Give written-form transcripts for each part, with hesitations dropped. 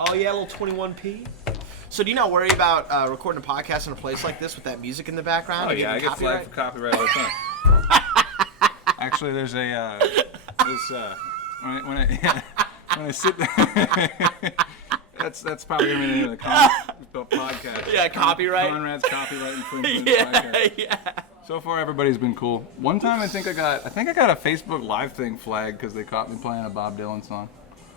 Oh yeah, a little 21p. So do you not worry about recording a podcast in a place like this with that music in the background? Oh yeah, I get flagged for copyright all the time. Actually, there's when I sit there, that's probably gonna be the name of the podcast. Yeah, copyright. Conrad's copyright infringement. Yeah. So far, everybody's been cool. One time, I think I got a Facebook Live thing flagged because they caught me playing a Bob Dylan song.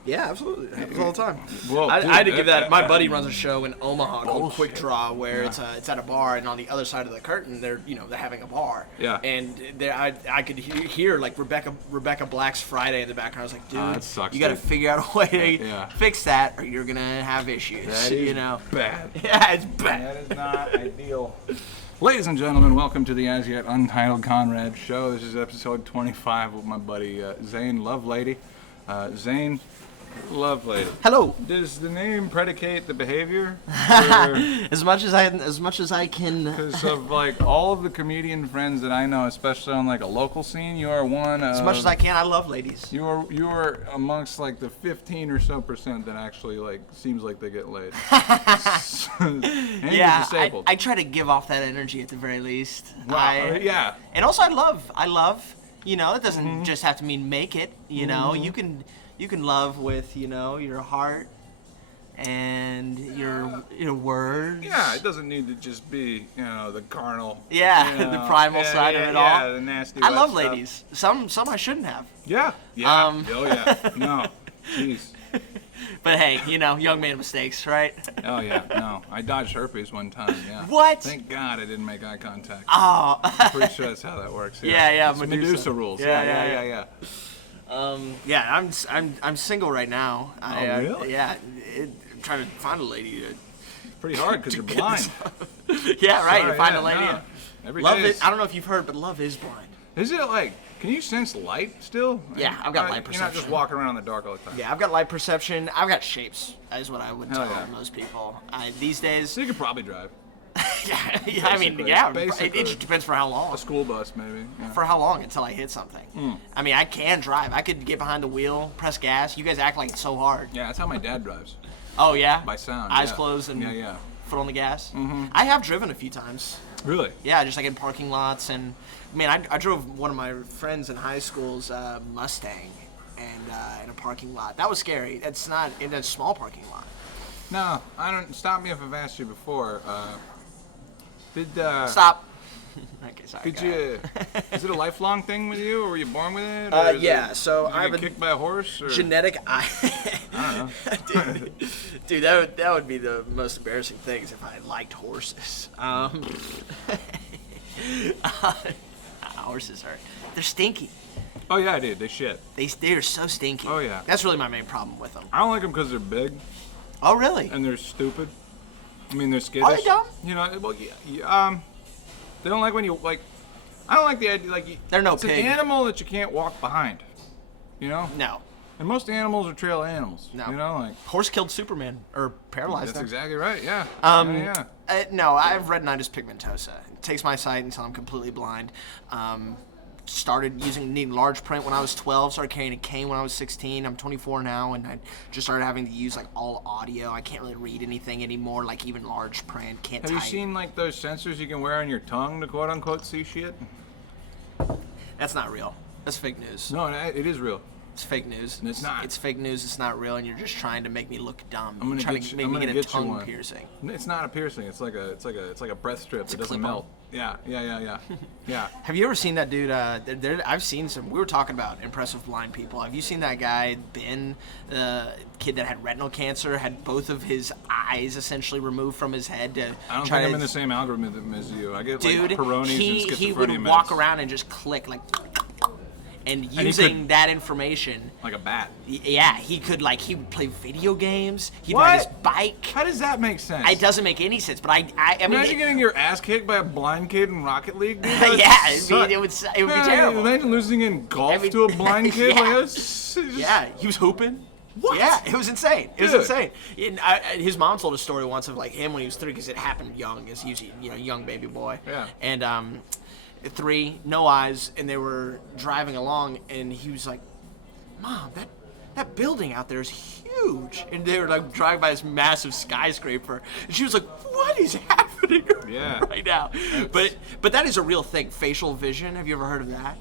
Yeah, absolutely. It happens all the time. Whoa, I had to give that. My buddy that- runs a show in Omaha called Quick Draw, where it's at a bar, and on the other side of the curtain, they're having a bar. Yeah. And I could hear like Rebecca Black's Friday in the background. I was like, dude, that sucks, you got to dude. figure out a way to Yeah. fix that, or you're gonna have issues. That is bad. Yeah, it's bad. That is not ideal. Ladies and gentlemen, welcome to the As Yet Untitled Conrad Show. This is episode 25 with my buddy Zane Lovelady. Zane Lovelady. Hello. Does the name predicate the behavior? As much as I can. Because of like all of the comedian friends that I know, especially on like a local scene, you are one of. As much as I can, I love ladies. You are amongst like the 15% or so that actually like seems like they get laid. And you're Yeah, disabled. I try to give off that energy at the very least. Wow. Yeah. And also I love. You know, it doesn't just have to mean make it. You know, you can love with your heart and your words. Yeah, it doesn't need to just be the carnal. Yeah, the primal side of it all. Yeah, the nasty. I wet love stuff. ladies. Some I shouldn't have. Yeah. Yeah. Oh yeah. No. Jeez. But hey, young man mistakes, right? Oh yeah. No. I dodged herpes one time. Yeah. What? Thank God I didn't make eye contact. Oh. I'm pretty sure that's how that works. Yeah. It's Medusa rules. Yeah. Yeah, I'm single right now. Really? I'm trying to find a lady to. Pretty hard because you're blind. Yeah, right. Sorry, To find yeah, a lady. no. Every Love day it. I don't know if you've heard, but love is blind. Is it like? Can you sense light still? Yeah, I've got light You're perception. not just walking around in the dark all the time. Yeah, I've got light perception. I've got shapes. That is what I would Hell tell yeah. most people. These days, So you could probably drive yeah, I mean, Basically. yeah, it Basically. just depends for how long. a school bus, maybe. Yeah. For how long until I hit something. I mean, I can drive. I could get behind the wheel, press gas. You guys act like it's so hard. Yeah, that's how my dad drives. Oh yeah. By sound. Eyes yeah. closed and Yeah. foot on the gas. I have driven a few times. Really? Yeah, just like in parking lots, and man, I drove one of my friends in high school's Mustang, and in a parking lot. That was scary. It's not in a small parking lot. No, I don't. Stop me if I've asked you before. Stop. Okay, sorry. Did go ahead. you? Is it a lifelong thing with you, or were you born with it? Or is Yeah. it, So did you I have get a kicked by a horse. Or? genetic eye. I don't know. Dude, that would be the most embarrassing things if I liked horses. Horses they're stinky. Oh yeah, I did. They shit. They're so stinky. Oh, yeah. That's really my main problem with them. I don't like them because they're big Oh really? and they're stupid. I mean, they're skittish. Are they dumb? Well, they don't like when you like. I don't like the idea like. They're no it's pig. an animal that you can't walk behind. You know. No. And most animals are trail animals. No. You know, like. Horse killed Superman or paralyzed That's him. exactly right. Yeah. Yeah. No, I have retinitis pigmentosa. It takes my sight until I'm completely blind. Started needing large print when I was 12. Started carrying a cane when I was 16. I'm 24 now, and I just started having to use like all audio. I can't really read anything anymore, like even large print. Can't Have type. you seen like those sensors you can wear on your tongue to quote unquote see shit? That's not real. That's fake news. No, it is real. It's fake news. It's not. It's fake news. It's not real, and you're just trying to make me look dumb. I'm gonna trying get to you- make I'm me gonna get a get you tongue one. piercing. It's not a piercing. It's like a breath strip that a doesn't clip-on. melt. Yeah. Yeah. Have you ever seen that dude? I've seen some. We were talking about impressive blind people. Have you seen that guy, Ben, the kid that had retinal cancer, had both of his eyes essentially removed from his head to I don't try think I'm to- in the same algorithm as you. I get Dude, like Peronis and schizophrenia he would meds. walk around and just click like, and he using could- that information. like a bat. Yeah, he would play video games. He'd What? ride his bike. How does that make sense? It doesn't make any sense, but I mean, Imagine getting your ass kicked by a blind kid in Rocket League. Dude. yeah, it would be Man, terrible. Imagine losing in golf I mean, to a blind kid. yeah. Like, that's just- Yeah, he was hooping. What? Yeah, it was insane. It was Dude. insane. His mom told a story once of like him when he was 3, because it happened young, as usually young baby boy. Yeah. And 3, no eyes, and they were driving along, and he was like, "Mom, that building out there is huge. And they were like driving by this massive skyscraper. And she was like, what is happening right now? But that is a real thing, facial vision. Have you ever heard of that?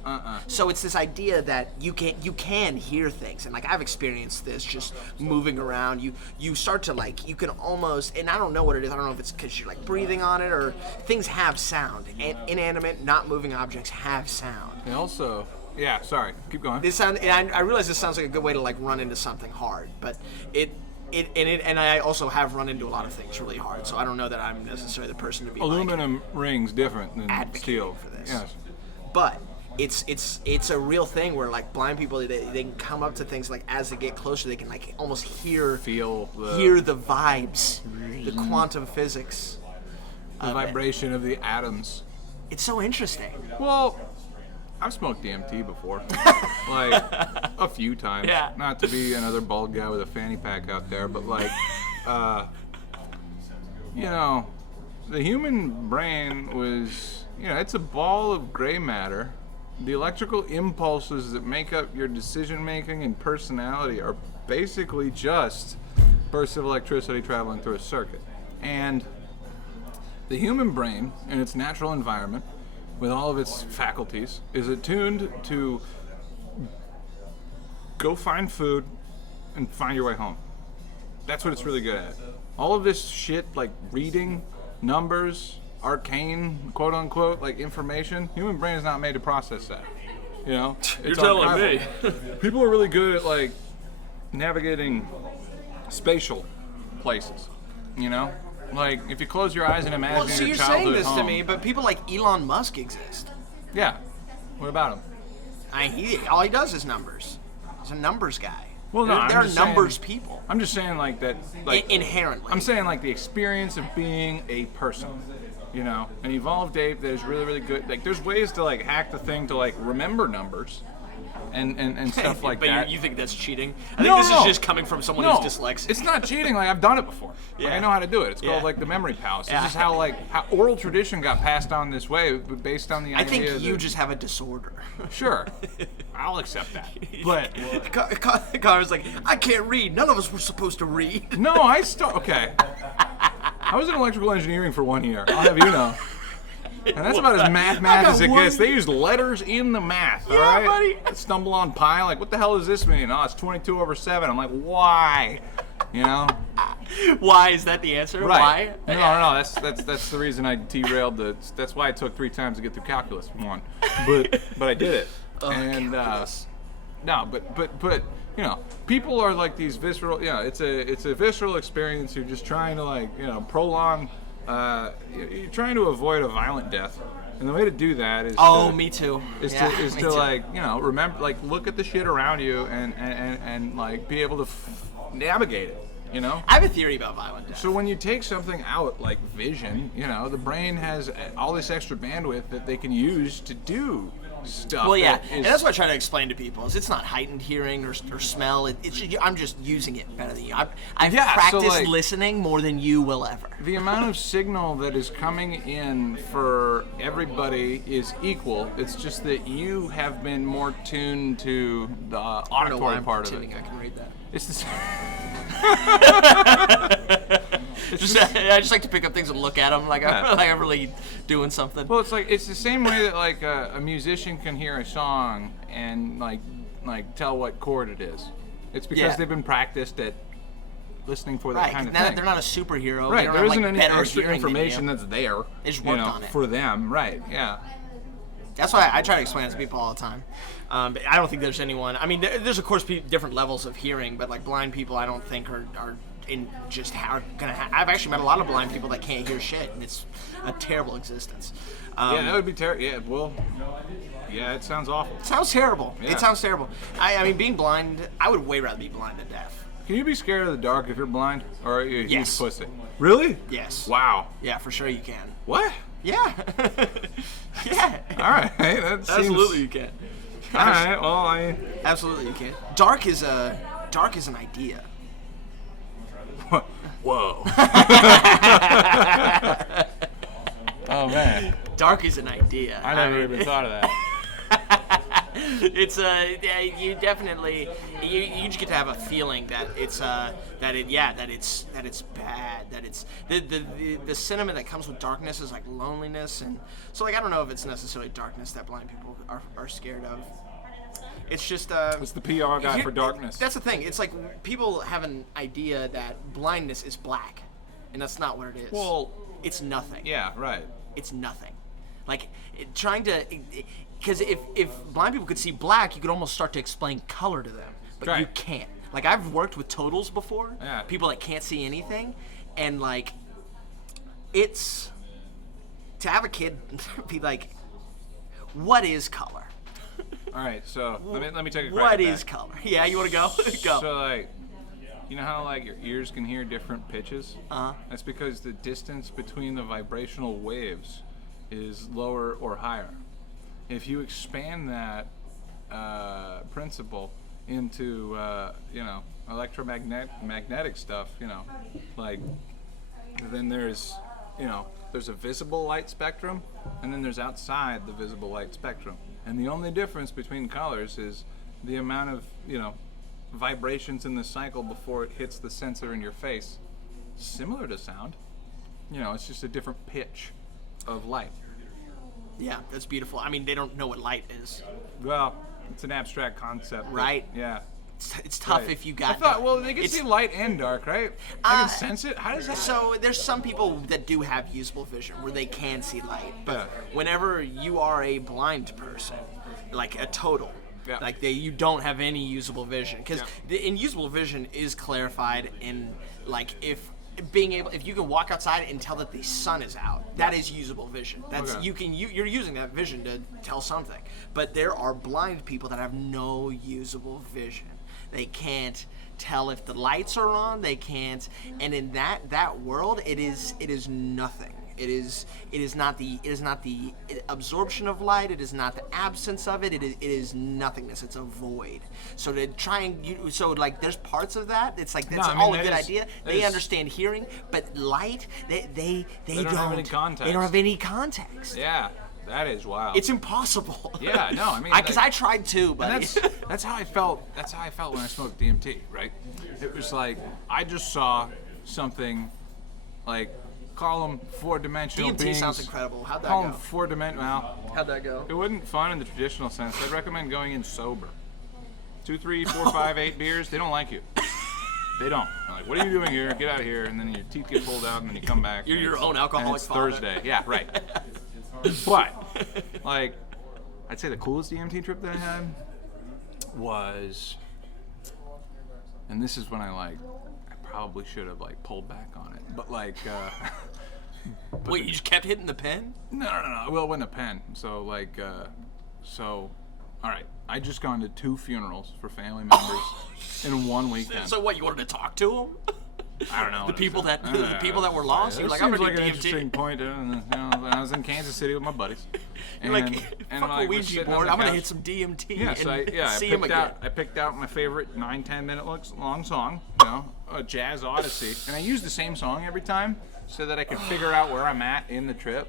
So it's this idea that you can hear things. And like I've experienced this just moving around. You start to like, you can almost, and I don't know what it is. I don't know if it's because you're like breathing on it or things have sound. And inanimate, not moving objects have sound. And also, yeah, sorry, keep going. And I realize this sounds like a good way to like run into something hard, but and I also have run into a lot of things really hard, so I don't know that I'm necessarily the person to be aluminum rings different than steel for this. Yes, but it's a real thing where like blind people they can come up to things like as they get closer they can like almost hear the vibes, the quantum physics, the vibration of the atoms. It's so interesting. Well, I've smoked DMT before, like a few times. Yeah. Not to be another bald guy with a fanny pack out there, but like, you know, the human brain was, it's a ball of gray matter. The electrical impulses that make up your decision making and personality are basically just bursts of electricity traveling through a circuit. And the human brain, in its natural environment, with all of its faculties, is attuned to go find food and find your way home. That's what it's really good at. All of this shit, like reading, numbers, arcane, quote unquote, like information, human brain is not made to process that. You're It's telling me. People are really good at like navigating spatial places, Like, if you close your eyes and imagine Well, so your you're childhood saying this home. to me, but people like Elon Musk exist. Yeah. What about him? All he does is numbers. He's a numbers guy. Well, no, there I'm are just numbers saying, people. I'm just saying, like, that... Like, Inherently. I'm saying, like, the experience of being a person. An evolved ape that is really, really good. Like, there's ways to, like, hack the thing to, like, remember numbers. And stuff like that. But you think that's cheating? I think this is just coming from someone who's dyslexic. It's not cheating. Like, I've done it before. Like, I know how to do it. It's called like the memory palace. This is how oral tradition got passed on this way, based on the idea. I think you just have a disorder. Sure, I'll accept that. But Connor's like, I can't read. None of us were supposed to read. no, okay. I was in electrical engineering for 1 year. I'll have you know. And that's about as math as it gets. They use letters in the math, all right? buddy. Stumble on pi, like, what the hell does this mean? Oh, it's 22/7. I'm like, why? Why is that the answer? Right. Why? No. That's the reason I derailed that's why it took 3 times to get through calculus 1. But I did it. And calculus. no, but people are like these visceral. It's a visceral experience. You're just trying to prolong. You're trying to avoid a violent death, and the way to do that is me too. Is to remember, like, look at the shit around you and like be able to navigate it. I have a theory about violent death. So when you take something out like vision, the brain has all this extra bandwidth that they can use to do stuff. Well, yeah, and that's what I try to explain to people. Is it's not heightened hearing or smell. I'm just using it better than you. I've practiced listening more than you will ever. The amount of signal that is coming in for everybody is equal. It's just that you have been more tuned to the auditory part of it. I can read that. It's the same. I just like to pick up things and look at them like I'm really doing something. Well, it's the same way that like a musician can hear a song and like tell what chord it is. It's because they've been practiced at listening for that kind of thing. They're not a superhero. Right. There isn't any better extra hearing information that's there. They just worked on it for them. Right. Yeah. That's why I try to explain it to people all the time. But I don't think there's anyone. I mean, there's of course different levels of hearing, but like blind people, I don't think are gonna. I've actually met a lot of blind people that can't hear shit, and it's a terrible existence. That would be terrible. Yeah. Well. Yeah, it sounds awful. It sounds terrible. Yeah. It sounds terrible. I mean, being blind, I would way rather be blind than deaf. Can you be scared of the dark if you're blind, or are you a huge Yes. pussy? Really? Yes. Wow. Yeah, for sure you can. What? Yeah. Yeah. All right. That seems... Absolutely you can. All right. Well, Absolutely you can. Dark is an idea. Whoa. Oh man. Dark is an idea. I never even thought of that. It's yeah, you definitely you just get to have a feeling that it's that it's bad, that it's the sentiment that comes with darkness is like loneliness, and so like I don't know if it's necessarily darkness that blind people are scared of. It's just It's the PR guy for darkness. That's the thing. It's like people have an idea that blindness is black, and that's not what it is. Well, it's nothing. yeah, right. It's nothing. Like trying to, because if blind people could see black, you could almost start to explain color to them, but Right. you can't. Like I've worked with totals before, Yeah. people that can't see anything, and like it's to have a kid be like, what is color? All right, so let me take a crack What at is that. color? Yeah, you want to go? Go. So like, you know how like your ears can hear different pitches? Uh-huh. That's because the distance between the vibrational waves is lower or higher. If you expand that principle into electromagnetic stuff, like then there's there's a visible light spectrum, and then there's outside the visible light spectrum. And the only difference between colors is the amount of, vibrations in the cycle before it hits the sensor in your face. Similar to sound. It's just a different pitch of light. Yeah, that's beautiful. I mean, they don't know what light is, Well, it's an abstract concept. but- Right. Yeah. It's tough Right. if you I got. thought, well, they can it's- see light and dark, right? I can sense it. How does that? So there's some people that do have usable vision where they can see light, but Yeah. whenever you are a blind person, like a total, Yeah. like you don't have any usable vision, because Yeah. the invisible vision is clarified in like if you can walk outside and tell that the sun is out, that is usable vision. That's Okay. you're using that vision to tell something. But there are blind people that have no usable vision. They can't tell if the lights are on. They can't, and in that world, it is nothing. It is not the absorption of light. It is not the absence of it. It is nothingness. It's a void. So to try and like there's parts of that. It's like that's No, I mean, all a that good is- idea. that They is- understand hearing, but light they don't have any context. They don't have any context. Yeah, that is wild. It's impossible. Yeah, no, I mean, because like- I tried too, but And that's how I felt. That's how I felt when I smoked DMT. Right? It was like I just saw something, like call them four-dimensional DMT beings. sounds incredible. How'd that Call go? them four-dimensional. Well, How'd that go? it wasn't fun in the traditional sense. I'd recommend going in sober. 2, 3, 4, 5, 8 beers. They don't like you. They don't. They're like, what are you doing here? Get out of here. And then your teeth get pulled out, and then you come back. You're and your it's- own alcoholic and it's father. Thursday. Yeah, right. But, like, I'd say the coolest DMT trip that I had was, and this is when I probably should have pulled back on it, but Wait, you just kept hitting the pen? no. Well, it wasn't a pen. So all right. I just gone to 2 funerals for family members in one weekend. So what? You wanted to talk to them? I don't know. The people that I don't know. the people that were lost. It You're like, seems I'm gonna like do an DMT. interesting point. I was in Kansas City with my buddies. You're like, and, fuck a we're Ouija sitting on board. the I'm gonna couch. hit some DMT Yeah, so I see him again. picked out my favorite 9-10 minute long song, a jazz odyssey, and I use the same song every time so that I can figure out where I'm at in the trip.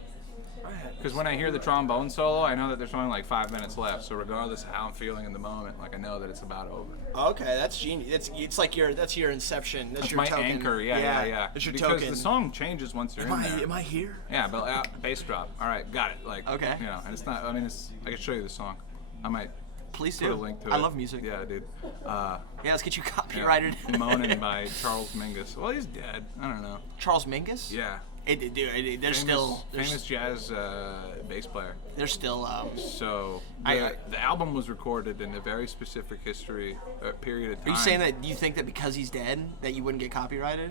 Because when I hear the trombone solo, I know that there's only like 5 minutes left. So regardless of how I'm feeling in the moment, I know that it's about over. Okay, that's genius. It's like that's your inception. That's It's your my token. anchor. Yeah. That's your because token. the song changes once you're in there. Am I here? Yeah, but bass drop. All right, got it. Okay. And it's not. I mean, I can show you the song. I might Please put do. a link to it. I love music. Yeah, dude. Yeah, let's get you Yeah, copyrighted. Moaning by Charles Mingus. Well, he's dead. I don't know. Charles Mingus? Yeah. There's still famous jazz bass player. there's still So the album was recorded in a very specific history period of time. Are you saying that you think that because he's dead that you wouldn't get copyrighted?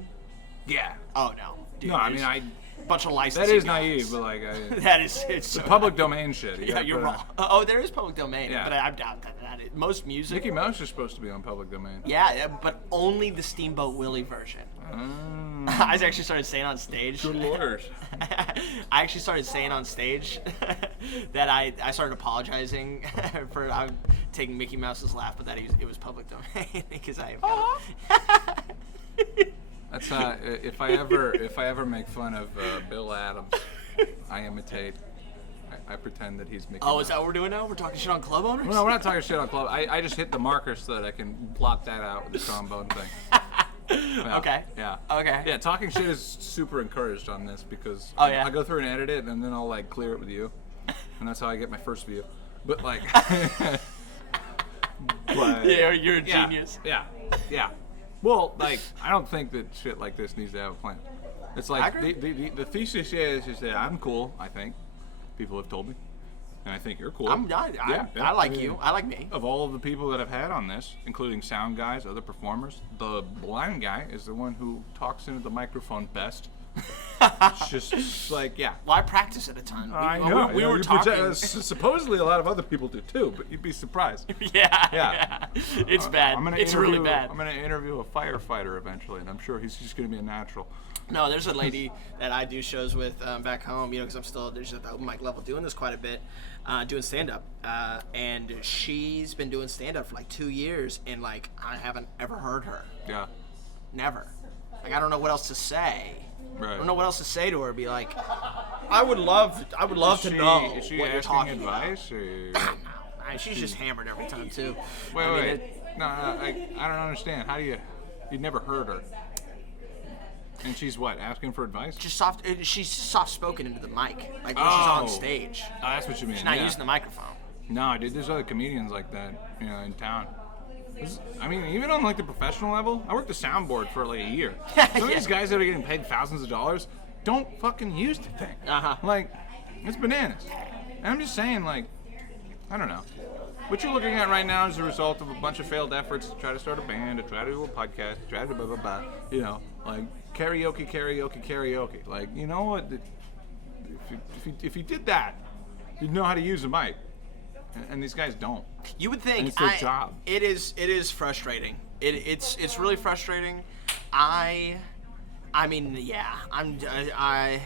Yeah. Oh no. Dude, No, I mean there's a bunch of licensing. that is guys. naive, but That is it's so public domain shit. Yeah, you're wrong. Oh, there is public domain, Yeah. but I doubt that. Most music. Mickey Mouse is supposed to be on public domain. Yeah, but only the Steamboat Willie version. I actually started saying on stage. Good lawyers. I actually started saying on stage that I started apologizing for taking Mickey Mouse's laugh, but that it was public domain because I. That's if I ever make fun of Bill Adams, I imitate. I pretend that he's Mickey Oh, Mouse. is that what we're doing now? We're talking shit on club owners? Well, no, we're not talking shit on club. I just hit the marker so that I can blot that out with the trombone thing. Yeah. Okay. Yeah. Okay. Yeah, talking shit is super encouraged on this because Oh, yeah? I go through and edit it, and then I'll like clear it with you, and that's how I get my first view. But like, but, Yeah, you're a yeah, genius. Yeah. Yeah. Well, like, I don't think that shit like this needs to have a plan. It's like the thesis is that I'm cool. I think people have told me, and I think you're cool. I like you. I like me. Of all of the people that I've had on this, including sound guys, other performers, the blind guy is the one who talks into the microphone best. It's just like, yeah. Well, I practice at a ton. I know. We were talking. Supposedly, a lot of other people do too, but you'd be surprised. Yeah. It's bad. It's really bad. I'm going to interview a firefighter eventually, and I'm sure he's just going to be a natural. No, there's a lady that I do shows with back home, because I'm still there's at the open mic level doing this quite a bit, doing stand-up. And she's been doing stand-up for like 2 years, and like I haven't ever heard her. Yeah. Never. Like I don't know what else to say. Right. I don't know what else to say to her. Be like, I would love to know Is she what you're asking talking advice, or? about. She's just hammered every time too. Wait. No, I don't understand. How do you'd never heard her? And she's what, asking for advice? Just soft. She's soft spoken into the mic, like when she's on stage. Oh, that's what you mean. She's not using the microphone. No, dude, there's other comedians like that, in town. I mean, even on like the professional level, I worked the soundboard for like a year. Some of these guys that are getting paid thousands of dollars don't fucking use the thing. Like, it's bananas. And I'm just saying, like, I don't know. What you're looking at right now is a result of a bunch of failed efforts to try to start a band, to try to do a podcast, to try to blah, blah, blah. Like karaoke. Like, you know what? If you did that, you'd know how to use a mic. And these guys don't. You would think. And it's their job. It is frustrating. It's really frustrating. I mean, yeah. I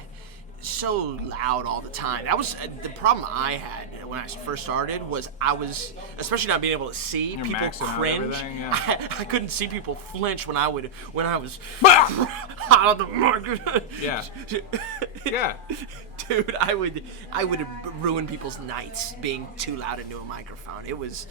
so loud all the time. That was the problem I had when I first started. Was I was, especially not being able to see You're people cringe. Yeah. I couldn't see people flinch when I was out of the market. Yeah. Yeah. Dude, I would ruin people's nights being too loud into a microphone. It was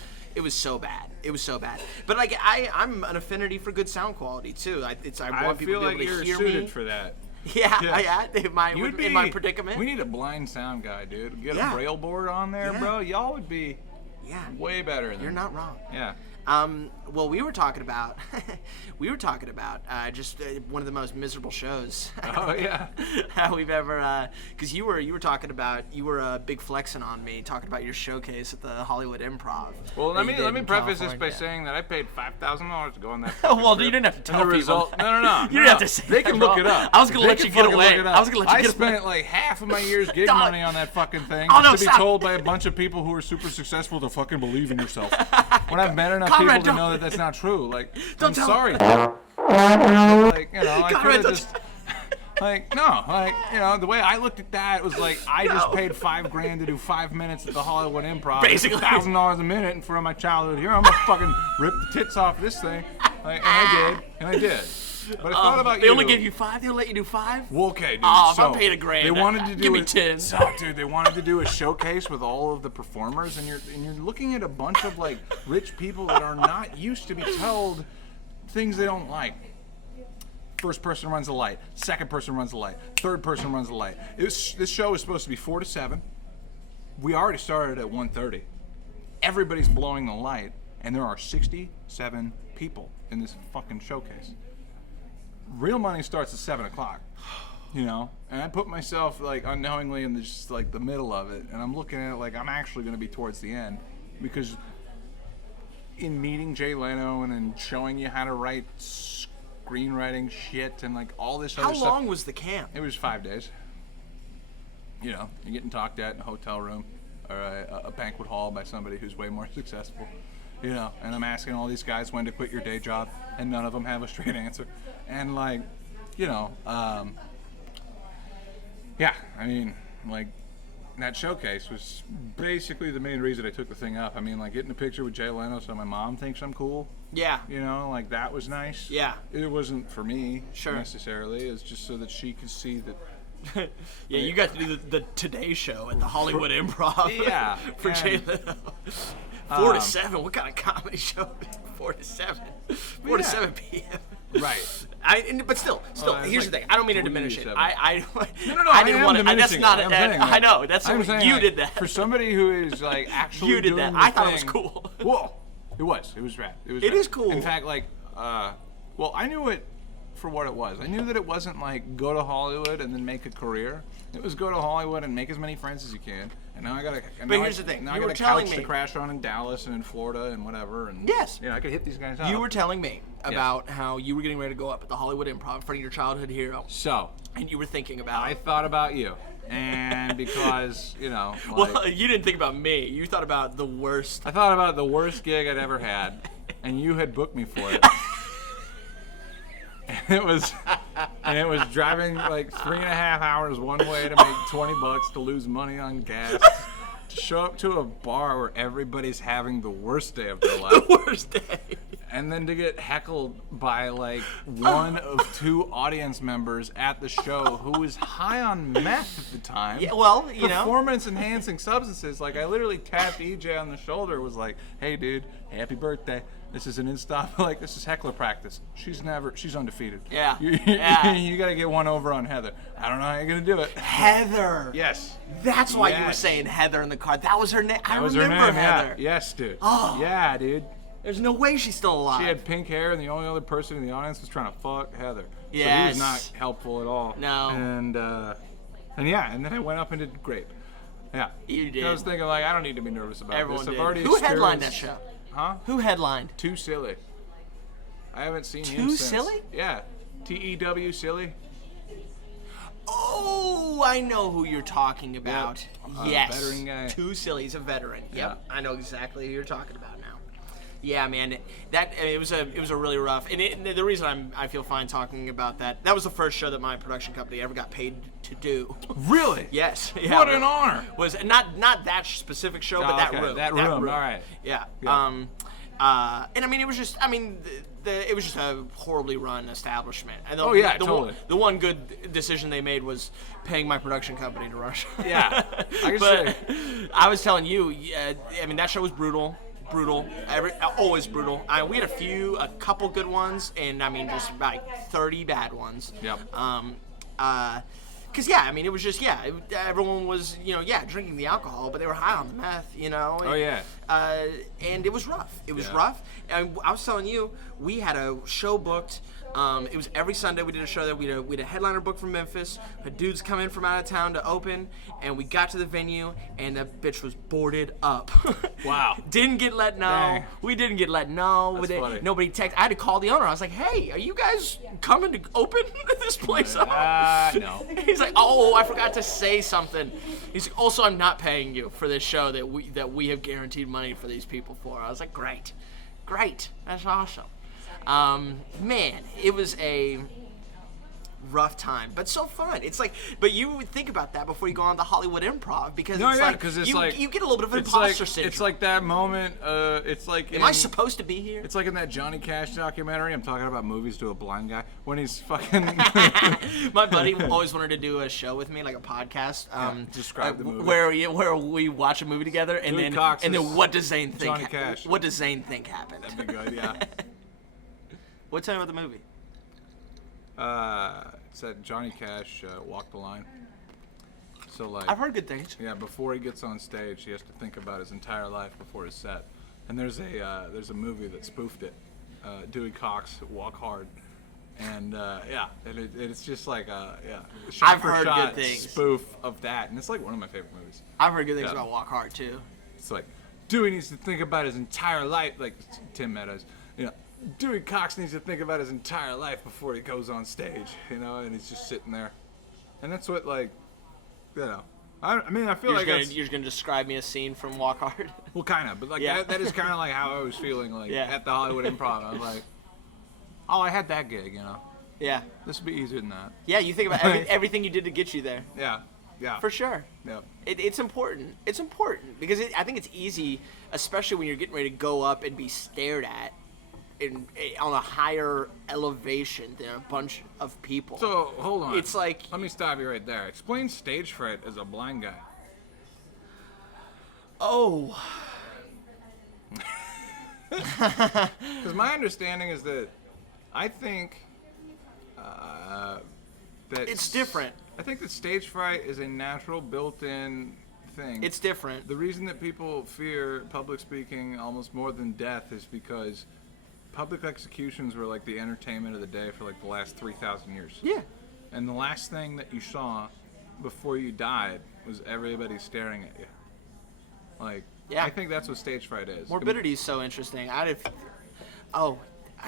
so bad. It was so bad. But like I'm an affinity for good sound quality too. I want people to be able to hear me. I feel like you're suited for that. Yeah. In my predicament. We need a blind sound guy, dude. Get a braille board on there, bro. Y'all would be way better than You're not wrong. Yeah. Well, we were talking about just one of the most miserable shows. Oh yeah. We've ever, because you were talking about you were big flexing on me, talking about your showcase at the Hollywood Improv. Well, let me preface this by saying that I paid $5,000 to go on that. Well, you didn't have to tell people. Result, no. You didn't have to say They can look it up. I was gonna let you get away. I spent like half of my year's gig money on that fucking thing to be told by a bunch of people who are super successful to fucking believe in yourself. When I've met enough people to know that that's not true. Like, I'm sorry. Like, I could have just. Like, no, like, the way I looked at that was like, I just paid $5,000 to do 5 minutes at the Hollywood Improv. Basically. $1,000 a minute, and for my childhood here, I'm gonna fucking rip the tits off this thing. Like, and I did. But I thought about they only gave you 5? They let you do 5? Well, okay, dude. Oh, so if I paid $1,000, they wanted to do give me 10. Dude, they wanted to do a showcase with all of the performers, and you're looking at a bunch of like rich people that are not used to be told things they don't like. First person runs the light. Second person runs the light. Third person runs the light. This show is supposed to be 4 to 7. We already started at 1:30. Everybody's blowing the light, and there are 67 people in this fucking showcase. Real money starts at 7 o'clock, and I put myself like unknowingly in just like the middle of it, and I'm looking at it like I'm actually going to be towards the end, because in meeting Jay Leno and in showing you how to write screenwriting shit and like all this other stuff. How long was the camp? It was 5 days. You're getting talked at in a hotel room or a banquet hall by somebody who's way more successful. And I'm asking all these guys when to quit your day job, and none of them have a straight answer. And like, I mean, like, that showcase was basically the main reason I took the thing up. I mean, like, getting a picture with Jay Leno so my mom thinks I'm cool. Yeah. Like, that was nice. Yeah. It wasn't for me Sure. necessarily. It's just so that she could see that Yeah, you got to do the Today Show at the Hollywood Improv. Yeah, For Jay and- Leno. 4 to 7. What kind of comedy show? 4 to 7. 4 to Yeah. 7 p.m. Right. But still, it's here's like the thing. I don't mean to 3 to diminish it. 7. I No, I I didn't am want to. That's diminishing not. it. I'm saying, I like, know. That's I'm what saying, you like, did that. For somebody who is like actually You did doing that. the I thought it was thing- cool. Whoa, it was. It was rad. It was. It rad. is cool. In fact, like, well, I knew it for what it was. I knew that it wasn't like go to Hollywood and then make a career. It was go to Hollywood and make as many friends as you can. And now I got a. But here's the thing. Now You I were got a telling couch me. to crash on in Dallas and in Florida and whatever. And Yes. I could hit these guys up. You were telling me about how you were getting ready to go up at the Hollywood Improv in front of your childhood hero, So and you were thinking about. I thought about you, and because like, Well, you didn't think about me. You thought about the worst. I thought about the worst gig I'd ever had, and you had booked me for it. And it was driving like 3.5 hours one way to make $20 to lose money on gas. To show up to a bar where everybody's having the worst day of their life. The worst day. And then to get heckled by like one of 2 audience members at the show who was high on meth at the time. Yeah, well, you know. Performance enhancing substances. Like I literally tapped EJ on the shoulder, was like, "Hey dude, happy birthday. This is an in-stop, like this is heckler practice. She's undefeated. Yeah. You, you gotta get one over on Heather. I don't know how you're gonna do it." Heather. Yes. That's why you were Yes. saying Heather in the car. That was her name. I That was remember her name, Heather. yeah. Yes, dude. Oh. Yeah, dude. There's no way she's still alive. She had pink hair, and the only other person in the audience was trying to fuck Heather. So he Yes. was not helpful at all. No. And yeah, and then I went up and did great. Yeah. You did. I was thinking like, I don't need to be nervous about Everyone this. did. I've already Who headlined that experienced- show? Huh? Who headlined? Too silly. I haven't seen him Too since. Silly? Yeah. TEW silly. Oh, I know who you're talking about. Yep. Yes. Veteran guy. Too silly. He's a veteran. Yep. Yeah. I know exactly who you're talking about now. Yeah, man. It was a really rough. And the reason I feel fine talking about that. That was the first show that my production company ever got paid to do. Really? Yes. Yeah, What an honor. Was not that specific show, but that okay. room. That room. All right. Yeah. Yeah. And I mean, it was just. I mean, it was just a horribly run establishment. And Oh, yeah, totally. The one good decision they made was paying my production company to rush. Yeah, I can But say. I was telling you, I mean, that show was brutal. Always brutal. We had a couple good ones, and I mean, just like 30 bad ones. Yep. Cause I mean, it was just everyone was drinking the alcohol, but they were high on the meth, Oh, yeah. And it was rough. It was Yeah. rough. And I was telling you, we had a show booked. It was every Sunday we did a show there. We had a headliner booked from Memphis. Had dudes come in from out of town to open, and we got to the venue, and that bitch was boarded up. Wow. Didn't get let know. Dang. We didn't get let know. That's funny. Nobody texted. I had to call the owner. I was like, "Hey, are you guys coming to open this place up?" No. He's like, "Oh, I forgot to say something." He's like, "Also, I'm not paying you for this show that we have guaranteed money for these people for." I was like, "Great, that's awesome." Man, it was a rough time, but so fun. It's like, but you would think about that before you go on the Hollywood Improv because No, it's yeah, like, 'cause it's you, like- you get a little bit of It's imposter like, syndrome. it's like that moment. It's like. Am I supposed to be here? It's like in that Johnny Cash documentary. I'm talking about movies to a blind guy when he's fucking. My buddy always wanted to do a show with me, like a podcast. describe the movie. Where we watch a movie together, and Louis then Cox and then is what does Zane think? Johnny Cash. What does Zane think happened? That'd be good, yeah. What tell me about the movie? It's that Johnny Cash walk the line. So like. I've heard good things. Yeah, before he gets on stage, he has to think about his entire life before his set. And there's a movie that spoofed it, Dewey Cox, Walk Hard, and it's just like shot I've for heard shot good things. spoof of that, and it's like one of my favorite movies. I've heard good things Yeah. about Walk Hard too. It's like Dewey needs to think about his entire life, like Tim Meadows. Dewey Cox needs to think about his entire life before he goes on stage, and he's just sitting there, and that's what I mean, I feel You're like just gonna describe me a scene from Walk Hard. well, kind of, but like Yeah. that is kind of like how I was feeling like Yeah. at the Hollywood Improv. I was like, oh, I had that gig, Yeah, This would be easier than that. yeah. You think about everything you did to get you there. Yeah. For sure. Yeah. It's important. It's important because I think it's easy, especially when you're getting ready to go up and be stared at. on a higher elevation than a bunch of people. So hold on. It's like, let me stop you right there. Explain stage fright as a blind guy. oh, Because my understanding is that I think that it's different. I think that stage fright is a natural, built-in thing. It's different. The reason that people fear public speaking almost more than death is because public executions were like the entertainment of the day for like the last 3,000 years. Yeah. And the last thing that you saw before you died was everybody staring at you. Like, Yeah. I think that's what stage fright is. Morbidity is so interesting.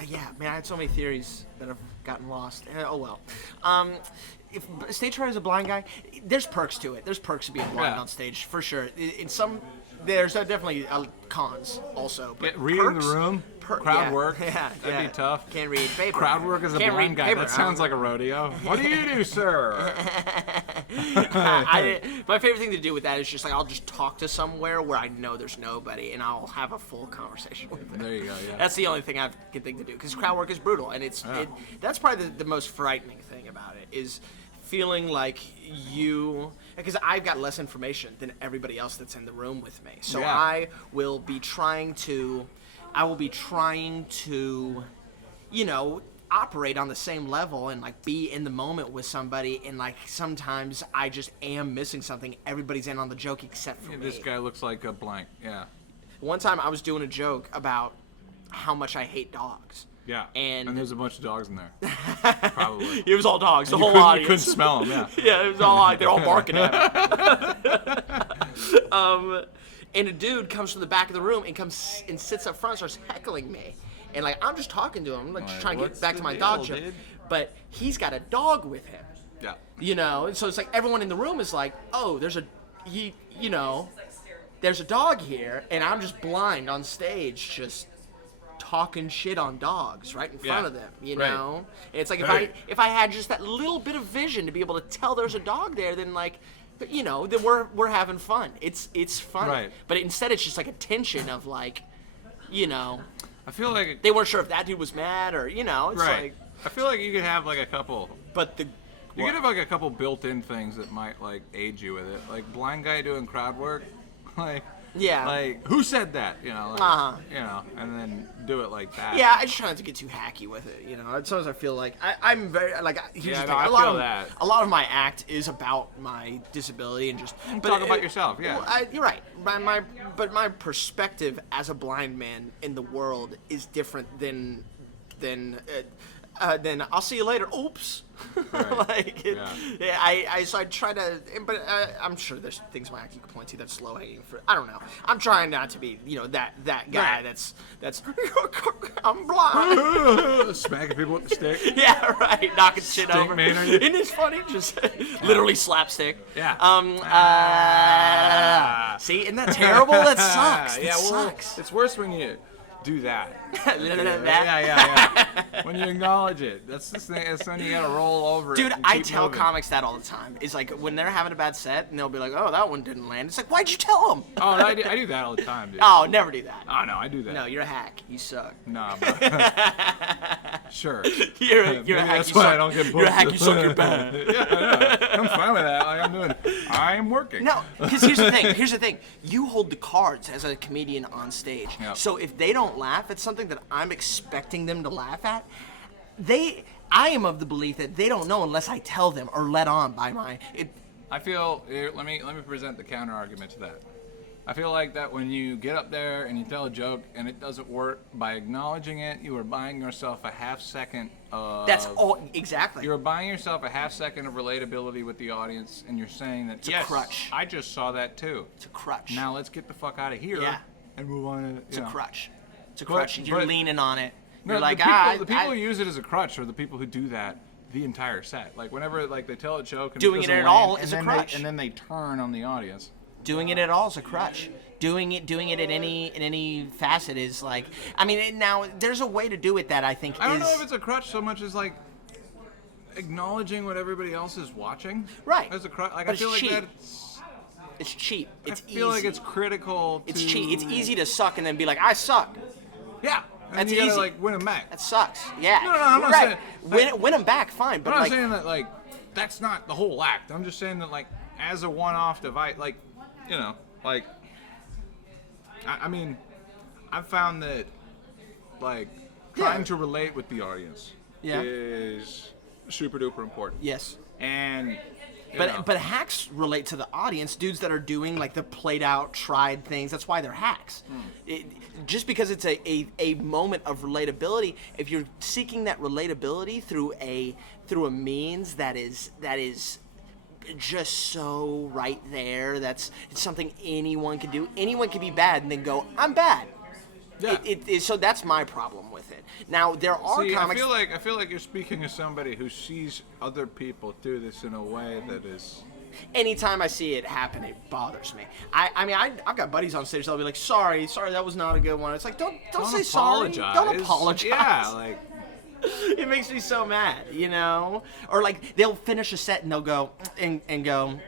Yeah, man, I had so many theories that have gotten lost. Oh well. If stage fright is a blind guy, there's perks to it. There's perks to being blind on stage for sure. In some, there's definitely cons also. But reading perks, the room, crowd work, that'd be tough. Can't read paper. Crowd work as a Can't blind read guy. paper. That sounds like a rodeo. What do you do, sir? My favorite thing to do with that is just like I'll just talk to somewhere where I know there's nobody, and I'll have a full conversation with them. There you go. Yeah. That's the only thing I can think to do because crowd work is brutal, and that's probably the most frightening thing about it is feeling like because I've got less information than everybody else that's in the room with me, so Yeah. I will be trying to, operate on the same level and like be in the moment with somebody, and like sometimes I just am missing something. Everybody's in on the joke except for me. This guy looks like a blank. Yeah. One time I was doing a joke about how much I hate dogs. Yeah. And there's a bunch of dogs in there. Probably. It was all dogs, the You whole couldn't- audience. You couldn't smell them. Yeah. Yeah, it was all they're all barking at me. And a dude comes from the back of the room and comes and sits up front, starts heckling me. And like I'm just talking to him, like just trying to what's get back the to my deal, dog joke. dude? But he's got a dog with him. Yeah. And so it's like everyone in the room is like, oh, there's a dog here, and I'm just blind on stage, just talking shit on dogs right in front of them, you know? And it's like if I had just that little bit of vision to be able to tell there's a dog there, then like, then we're having fun. It's fun. Right. But instead it's just like a tension of like, I feel like they weren't sure if that dude was mad or, it's like, I feel like you could have like a couple. but You could have like a couple built-in things that might like aid you with it, like blind guy doing crowd work, like. Yeah. Like, who said that? And then do it like that. yeah, I just try not to get too hacky with it, Sometimes I feel like I'm very like. Here's the thing. I feel that. A lot of my act is about my disability and just. Talk about yourself, yeah. Well, you're right. My perspective as a blind man in the world is different than I'll see you later. Oops. Right. So I try to, but I'm sure there's things my act you can point to that's low hanging fruit. I don't know. I'm trying not to be, that guy that's I'm blind. Smacking people with the stick. Yeah, right. Knocking shit over. Man, are you? Isn't it funny? Just literally slapstick. Yeah. See, isn't that terrible? That sucks. That sucks. It's worse when you do that. That? Yeah. When you acknowledge it, that's the thing. That's when you gotta roll over it. Dude, and I keep tell moving. comics that all the time. It's like when they're having a bad set and they'll be like, "Oh, that one didn't land." It's like, why'd you tell them? Oh, no, I do that all the time, dude. Oh, never do that. Oh, no, I do that. No, you're a hack. You suck. Nah, bro. Sure. You're a Maybe hack. that's You why suck. I don't get booked. You're a hack. You suck. You're bad. Yeah, I know. I'm fine with that. Like, I'm working. No, because here's the thing. You hold the cards as a comedian on stage. Yep. So if they don't laugh at something that I'm expecting them to laugh at, I am of the belief that they don't know unless I tell them or let on by my. I feel. Here, let me present the counter argument to that. I feel like that when you get up there and you tell a joke and it doesn't work, by acknowledging it, you are buying yourself a half second of. That's all exactly. You're buying yourself a half second of relatability with the audience, and you're saying that a yes, crutch. I just saw that too. It's a crutch. Now let's get the fuck out of here. Yeah. And move on. It's a crutch. It's a crutch. You're but- leaning on it. No, You're like, the people who use it as a crutch are the people who do that the entire set. Like whenever like they tell a joke and Doing it it doesn't at all land, is and a then crutch. and then they turn on the audience. Doing it at all is a crutch. Doing it in any facet is like. I mean, now there's a way to do it that I think I don't is. know if it's a crutch so much as like acknowledging what everybody else is watching. Right. As a crutch, like But I feel it's like cheap. that's. It's cheap. It's I feel easy. like it's critical. It's to, cheap. It's easy to suck and then be like, I suck. Yeah. And That's you gotta easy. like win them back. That sucks. Yeah. No, I'm not right. saying Win them back, fine. But I'm not like, saying that like that's not the whole act. I'm just saying that like as a one-off device, like like I mean, I've found that like trying to relate with the audience is super duper important. yes. And But hacks relate to the audience, dudes that are doing like the played out, tried things. That's why they're hacks. Just because it's a moment of relatability, if you're seeking that relatability through a means that is just so right there, it's something anyone can do. Anyone can be bad and then go, I'm bad. Yeah. So that's my problem with it. Now there are comics. I feel like you're speaking as somebody who sees other people do this in a way that is. Anytime I see it happen, it bothers me. I've got buddies on stage. They'll be like, "Sorry, that was not a good one." It's like, don't say sorry. Don't apologize. Yeah, like. It makes me so mad, Or like they'll finish a set and they'll go and go,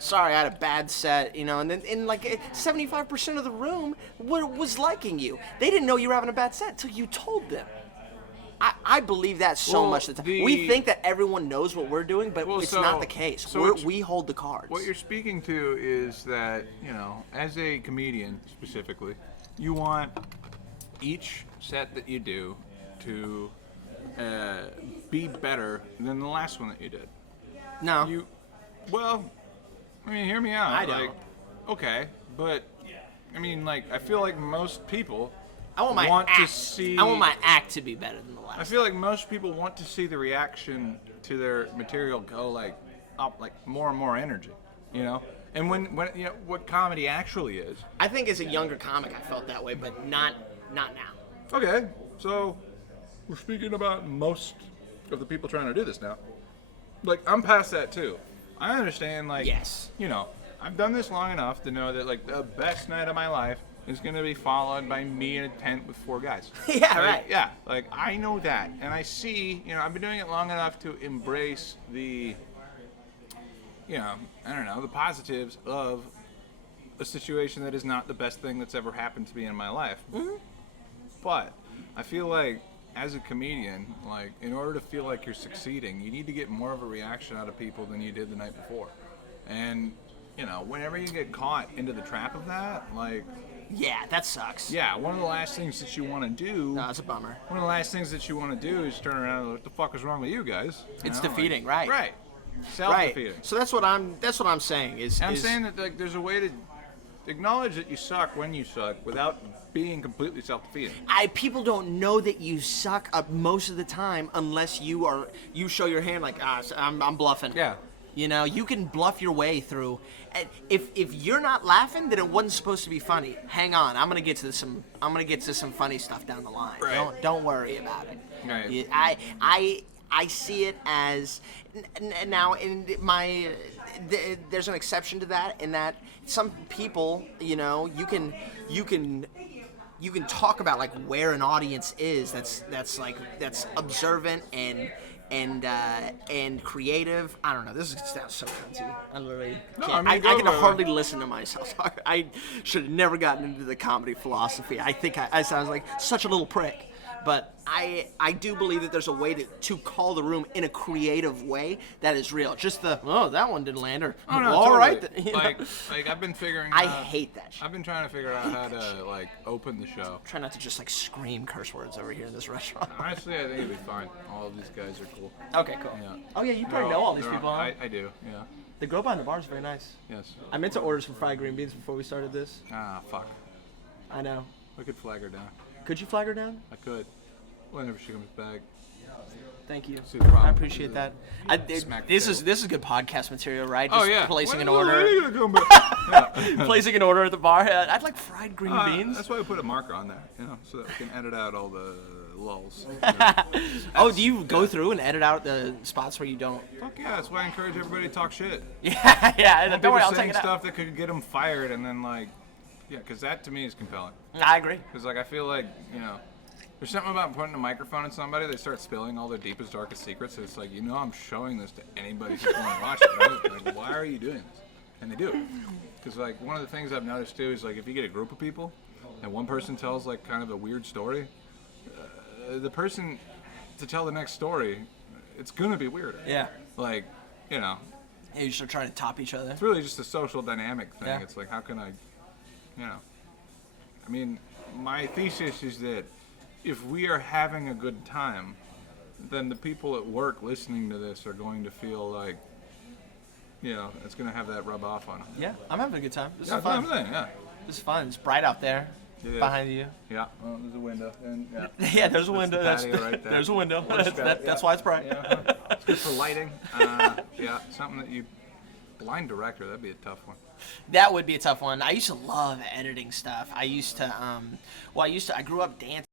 sorry, I had a bad set, and then like 75% of the room was liking you. They didn't know you were having a bad set until you told them. I believe that so much of the time. We think that everyone knows what we're doing, but it's not the case. We hold the cards. What you're speaking to is that, as a comedian specifically, you want each set that you do to be better than the last one that you did. No. Hear me out. I don't. Like, okay, but I feel like most people I want my act to be better than the last. I feel like most people want to see the reaction to their material go like up, like more and more energy, And when what comedy actually is. I think as a younger comic, I felt that way, but not now. Okay, so we're speaking about most of the people trying to do this now. Like, I'm past that too. I understand, like, yes. I've done this long enough to know that, like, the best night of my life is going to be followed by me in a tent with 4 guys. Yeah, right. Yeah, like, I know that. And I see, I've been doing it long enough to embrace the, the positives of a situation that is not the best thing that's ever happened to me in my life. Mm-hmm. But I feel like, as a comedian, like, in order to feel like you're succeeding, you need to get more of a reaction out of people than you did the night before. And, whenever you get caught into the trap of that, like... Yeah, that sucks. Yeah, one of the last things that you want to do... No, it's a bummer. One of the last things that you want to do is turn around and go, what the fuck is wrong with you guys? It's defeating, right? Right. Self-defeating. Right. So that's what I'm saying is... I'm saying that, like, there's a way to acknowledge that you suck when you suck without being completely self-defeating. People don't know that you suck up most of the time unless you show your hand like, I'm bluffing. Yeah. You can bluff your way through. If you're not laughing, then it wasn't supposed to be funny. Hang on, I'm gonna get to some funny stuff down the line. Right. Don't worry about it. Right. I see it as now in my. There's an exception to that in that some people, you can talk about like where an audience is that's observant and creative. I don't know. This sounds so cunty. I literally can't. I can hardly listen to myself. I should have never gotten into the comedy philosophy. I think I sound like such a little prick. But I do believe that there's a way to call the room in a creative way that is real. Just that one didn't land, or all totally. Right. Like I've been figuring. I hate that shit. I've been trying to figure out how to like open the show. Try not to just like scream curse words over here in this restaurant. Honestly, I think it'd be fine. All of these guys are cool. Okay, cool. Yeah. Oh yeah, you probably know all these people. Huh? I do. Yeah. The grill behind the bar is very nice. Yes. I meant to order some fried green beans before we started this. Ah, fuck. I know. We could flag her down. Could you flag her down? I could. Whenever she comes back. Thank you. See the problem. I appreciate that. This is good podcast material, right? Just yeah. Placing an order. Placing an order at the bar. I'd like fried green beans. That's why we put a marker on there, so that we can edit out all the lulls. Oh, do you go through and edit out the spots where you don't? Fuck yeah, that's why I encourage everybody to talk shit. Yeah. Don't worry, I'll take it out. Stuff that could get them fired, and then because that to me is compelling. I agree. Because I feel like there's something about putting a microphone in somebody, they start spilling all their deepest, darkest secrets. It's like, I'm showing this to anybody who's going to watch it, right? Like, why are you doing this? And they do it. Because, one of the things I've noticed, too, is, if you get a group of people and one person tells, kind of a weird story, the person to tell the next story, it's gonna be weirder. Yeah. Like, you know, You start trying to top each other. it's really just a social dynamic thing. Yeah. It's like, how can I, you know, I mean, my thesis is that if we are having a good time, then the people at work listening to this are going to feel like, you know, it's going to have that rub off on them. Yeah, I'm having a good time. This Yeah, is fun. that's what I'm saying, yeah. This is fun. It's bright out there It is. behind you. Yeah, well, there's a window. And, yeah. Yeah, there's a window. the patio right there. There's a window. That's That's why it's bright. Yeah. It's good for lighting. Yeah, something that you... Blind director, that'd be a tough one. That would be a tough one. I used to love editing stuff. I used to, I grew up dancing.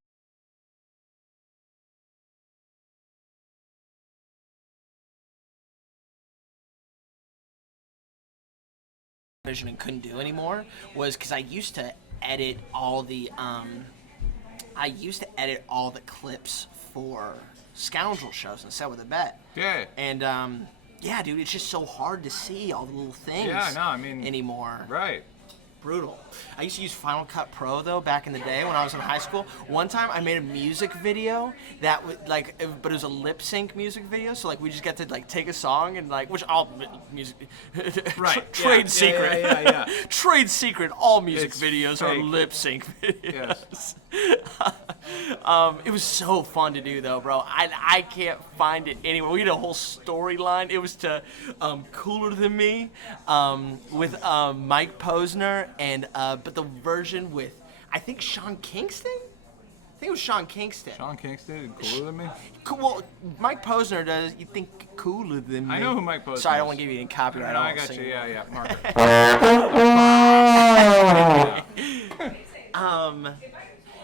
Vision and couldn't do anymore was because I used to edit all the clips for Scoundrel shows and Set with a Bet. Yeah. And yeah, dude, it's just so hard to see all the little things. Yeah, no, I mean... anymore. Right. Brutal. I used to use Final Cut Pro though back in the day when I was in high school. One time I made a music video that was like, but it was a lip sync music video. So like we just got to like take a song and like, which all music, Right. Trade Yeah, secret. yeah. Trade secret. All music It's videos are fake. lip sync videos. Yes. It was so fun to do though, bro. I can't find it anywhere. We had a whole storyline. It was to Cooler Than Me with Mike Posner and but the version with I think Sean Kingston. I think it was Sean Kingston. Sean Kingston is cooler than me? Well, Mike Posner does. You think cooler than me? I know who Mike Posner is. Sorry, I don't want to give you any copyright. No, I won't got sing you. it. Yeah, Mark.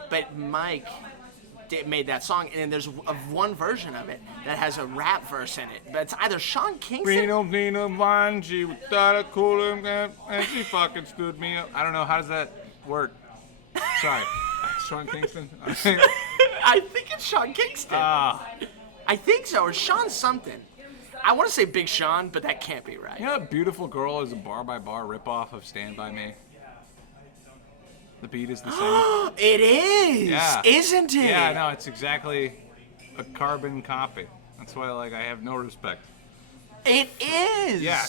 But Mike made that song, and then there's one version of it that has a rap verse in it. But it's either Sean Kingston. Reno, wine, she without a cooler, and she fucking stood me up. I don't know, how does that work? Sorry. Sean Kingston? I think it's Sean Kingston. Ah. I think so, or Sean something. I want to say Big Sean, but that can't be right. You know that Beautiful Girl is a bar-by-bar ripoff of Stand By Me? The beat is the same. It is, Yeah. isn't it? Yeah, no, it's exactly a carbon copy. That's why, like, I have no respect. It is. Yeah.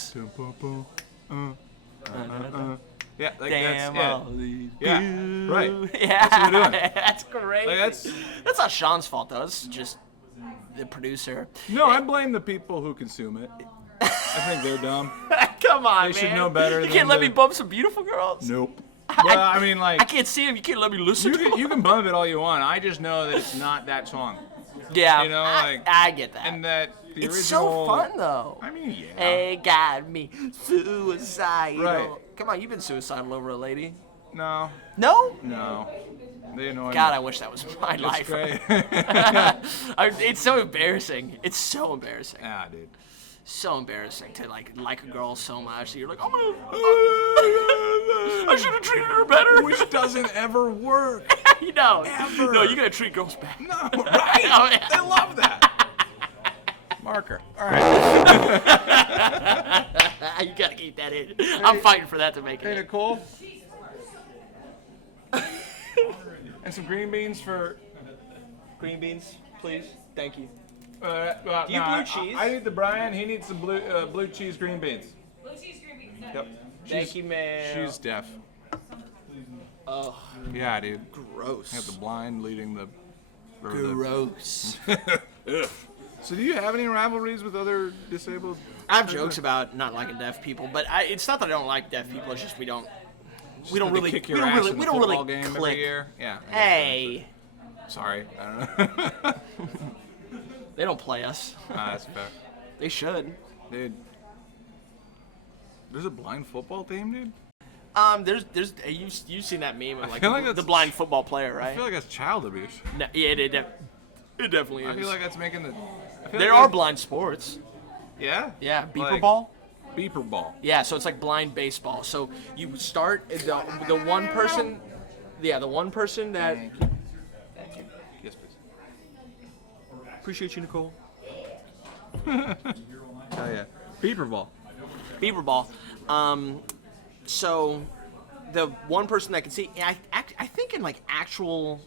Yeah, like Damn that's all these Yeah, you. right. Yeah, That's what we're doing. that's great. Like, that's not Sean's fault though. It's just the producer. no. I blame the people who consume it. I think they're dumb. Come on, They man. should know better You than can't let to- me bump some beautiful girls. Nope. Well, I mean, like, I can't see him. You can't let me listen to him. you can bump it all you want. I just know that it's not that song, Yeah, you know, I get that. and that the it's original. so fun though. I mean, yeah. Hey, got me suicidal. Right. Come on, you've been suicidal over a lady. No, No? no. They annoy God, me. I wish that was my It's life. great. It's so embarrassing. It's so embarrassing. Ah, dude. So embarrassing to like a girl so much that you're like, I should have treated her better. Which doesn't ever work. You know, Ever. no, you gotta treat girls better. No, right? Oh, yeah. They love that. Marker. All right. You gotta keep that in. I'm fighting for that to make Hey, it. Nicole. And some green beans for. Green beans, please. Thank you. Do you blue cheese? I need the Brian. He needs some blue cheese green beans. Blue cheese green beans. Yep. Thank you, man. She's deaf. Oh, Yeah, dude. gross. Got the blind leading the. or the- Gross. So, do you have any rivalries with other disabled? I have jokes about not liking deaf people, but it's not that I don't like deaf people. It's just we don't really kick we your don't ass really in the we don't really football game every click. year? Yeah. I guess Hey, that's- Sorry. I don't know. they don't play us. That's fair. They should. Dude. There's a blind football team, dude? There's you've seen that meme of like, feel like the that's- blind football player, I right? feel like that's child abuse. No, yeah, it definitely is. I feel like that's making the. I feel There like are that- blind sports. Yeah? Yeah, beeper Like, ball. Beeper ball. Yeah, so it's like blind baseball. So you start the one person. Yeah, the one person that. Thank you. Yes, please. Appreciate you, Nicole. Oh, yeah. Beeper ball. Beaver ball. So the one person that can see, I think in like actual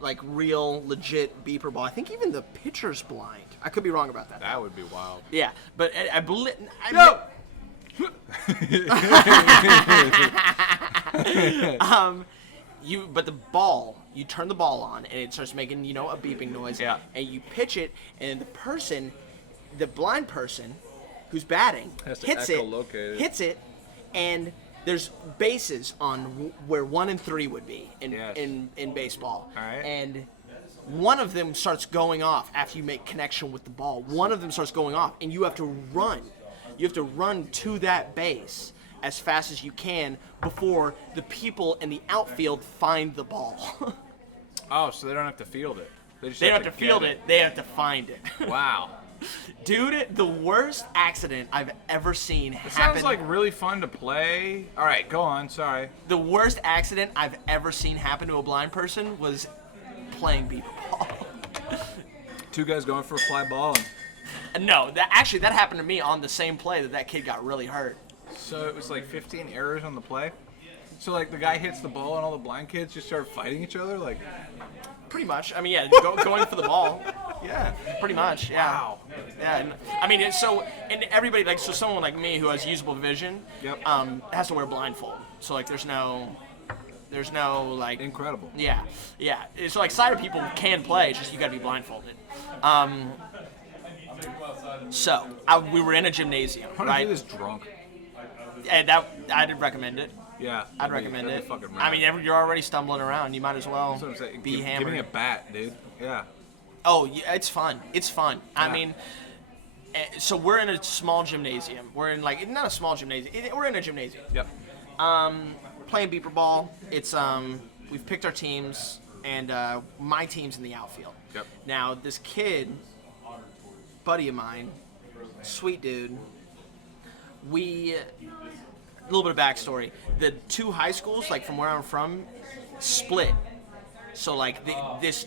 like real legit beeper ball. I think even the pitcher's blind. I could be wrong about that. That would be wild. Yeah, but I believe. No. But the ball, you turn the ball on and it starts making, a beeping noise. Yeah. And you pitch it, and the blind person who's batting Has to hits echolocate it. and there's bases on where 1 and 3 would be Yes. in baseball. All right. And one of them starts going off after you make connection with the ball. One of them starts going off, and you have to run. You have to run to that base as fast as you can before the people in the outfield find the ball. Oh, so they don't have to field it. They just They don't have to field it. They have to find it. Wow. Dude, the worst accident I've ever seen It happen. sounds like really fun to play. All right, go on. Sorry. The worst accident I've ever seen happen to a blind person was playing beeper ball. Two guys going for a fly ball. No, that happened to me on the same play that kid got really hurt. So it was like 15 errors on the play. So like the guy hits the ball and all the blind kids just start fighting each other. Like, Pretty much. I mean, yeah, going for the ball. Yeah, pretty much. Yeah. wow. Yeah. And, I mean, and everybody so someone like me who has usable vision, Yep. has to wear blindfold. So like, there's no like. Incredible. Yeah. Yeah. So like, sighted people can play. It's just you got to be blindfolded. So we were in a gymnasium, Why don't right? you do this drunk? And I'd recommend it. Yeah. I'd recommend that'd be it. fucking I rad. mean, you're already stumbling around. You might as well That's what I'm saying. be Give hammered. me a bat, dude. Yeah. Oh, yeah, it's fun. It's fun. I Yeah. mean, so we're in a small gymnasium. We're in not a small gymnasium. We're in a gymnasium. Yep. Playing beeper ball. It's we've picked our teams, and my team's in the outfield. Yep. Now this kid, buddy of mine, sweet dude. A little bit of backstory. The two high schools, like from where I'm from, split. So like this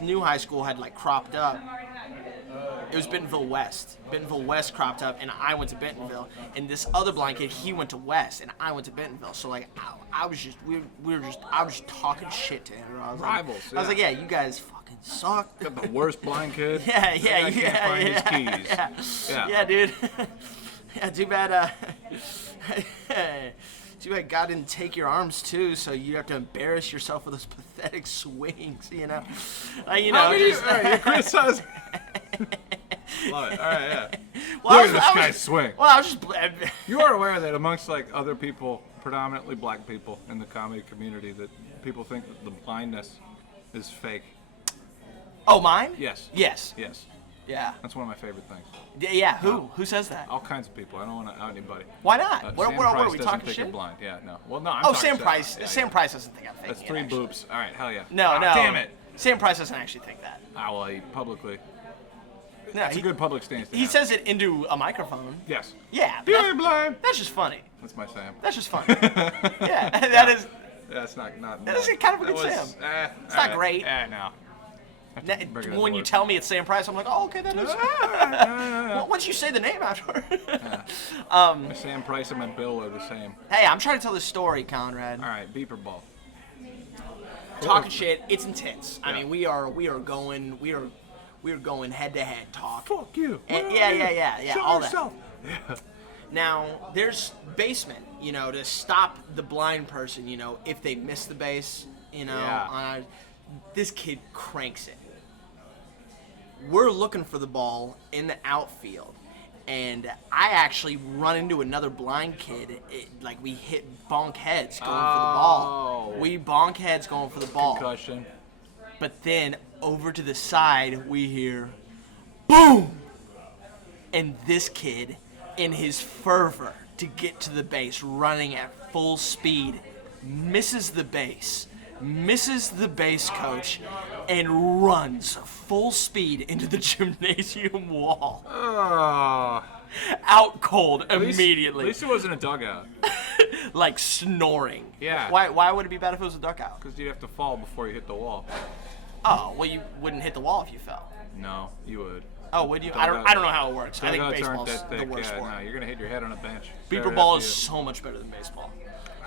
new high school had like cropped up. It was Bentonville West. Bentonville West cropped up, and I went to Bentonville. And this other blind kid, he went to West, and I went to Bentonville. So like I was just I was just talking shit to him. I was Rivals, Like, I was yeah. like, yeah, you guys fucking suck. Got the worst blind kid. Yeah, That guy can't find yeah, his keys. yeah. Yeah. Dude. Yeah, too bad. Too bad God didn't take your arms too, so you have to embarrass yourself with those pathetic swings. How many- just- all right, you're criticizing. Love it. All right, yeah. Well, Look at this guy's swing. Well, I was just. You are aware that amongst like other people, predominantly black people in the comedy community, that people think that the blindness is fake. Oh, mine? Yes. Yes. Yes. Yeah. That's one of my favorite things. Yeah. Who? Who says that? All kinds of people. I don't want to out anybody. Why not? Sam What are Price we doesn't talking think you're shit? blind. Yeah, no. Well, no. I'm Oh, talking Sam shit. Price. Yeah, Sam yeah. Price doesn't think I'm faking That's it, three actually. boops. All right, hell yeah. No, Ah, no. Damn it. Sam Price doesn't actually think that. Ah, well, he publicly. No, That's a good public stance. To He have. says it into a microphone. Yes. Yeah. but You're That's, blind. that's just funny. That's my Sam. That's just funny. Yeah. That is. That's not. That's kind of a that good was, Sam. It's not great. No. When you tell me it's Sam Price, I'm like, oh, okay, that is. Well, once you say the name after. My Sam Price and my Bill are the same. Hey, I'm trying to tell this story, Conrad. All right, beeper ball. Talking shit, it's intense. I Yeah. mean, we are going head to head talk. Fuck you. And, Where yeah, are you? yeah, Show all yourself. that. Now, there's basement, to stop the blind person, if they miss the base, Yeah. This kid cranks it. We're looking for the ball in the outfield, and I actually run into another blind kid. We hit bonk heads going for the ball. Oh. We bonk heads going for the ball. Concussion. But then over to the side, we hear boom! And this kid, in his fervor to get to the base, running at full speed, misses the base coach, and runs full speed into the gymnasium wall. Out cold immediately. At least it wasn't a dugout. Like snoring. Yeah. Why would it be bad if it was a dugout? Because you'd have to fall before you hit the wall. Oh, well, you wouldn't hit the wall if you fell. No, you would. Oh, would you? I don't know how it works. I think Dugouts aren't baseball's that the thick. worst Yeah, sport. no, you're gonna hit your head on a bench. Beeper Fair ball enough is to you. so much better than baseball.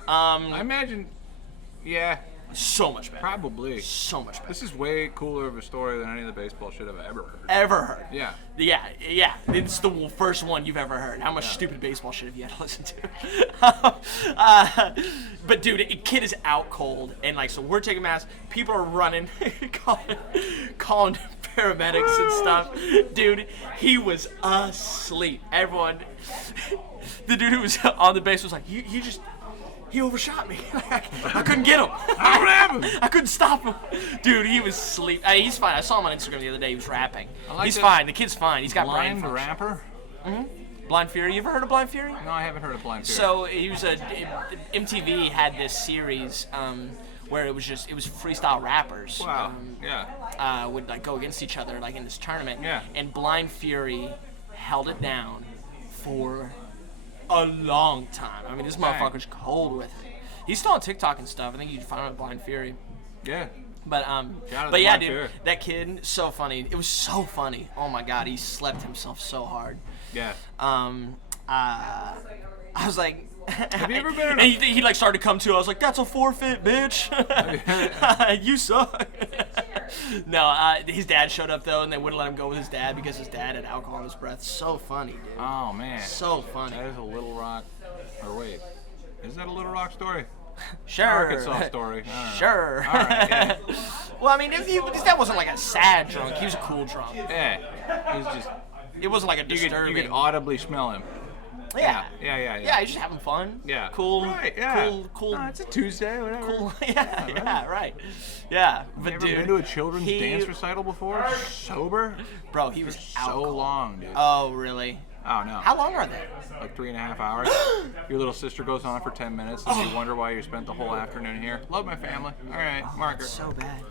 I imagine. Yeah. So much better. Probably. So much better. This is way cooler of a story than any of the baseball shit I've ever heard. Ever heard. Yeah. Yeah. It's the first one you've ever heard. How much stupid baseball shit have you had to listen to? But dude, kid is out cold, and like, so we're taking masks. People are running, calling paramedics and stuff. Dude, he was asleep. Everyone, the dude who was on the base was like, he overshot me. I couldn't get him. I couldn't stop him. Dude, he was asleep. He's fine. I saw him on Instagram the other day. He was rapping. He's fine. The kid's fine. He's got brain function. Blind rapper? Mm-hmm. Blind Fury. You ever heard of Blind Fury? No, I haven't heard of Blind Fury. So he was MTV had this series where it was freestyle rappers. Wow. Would like go against each other like in this tournament. Yeah. And Blind Fury held it down for a long time. I mean, this motherfucker's cold with it. He's still on TikTok and stuff. I think you can find him at Blind Fury. Yeah. But yeah, dude, Fury. that kid, so funny. It was so funny. Oh my god, he slept himself so hard. Yeah. I was like, have you ever been in and he like started to come to. I was like, that's a forfeit, bitch. You suck. No, his dad showed up though, and they wouldn't let him go with his dad because his dad had alcohol in his breath. So funny, dude. Oh man. So funny. That is a Little Rock. Or wait, is that a Little Rock story? Sure. Arkansas story. Sure. All right. Yeah. Well, I mean, his dad wasn't like a sad drunk. He was a cool drunk. Yeah. He's just. It wasn't like a disturbing. You could audibly smell him. Yeah. Yeah, he's just having fun. Yeah. Cool. Right, yeah. Cool. Oh, it's a Tuesday, whatever. Cool. Yeah, right. Yeah, but you ever dude, been to a children's dance recital before? Sober? Bro, he was out so cold. long, dude. Oh, really? Oh, no. How long are they? Like 3.5 hours. Your little sister goes on for 10 minutes, and you wonder why you spent the whole afternoon here. Love my family. All right, marker. That's so bad.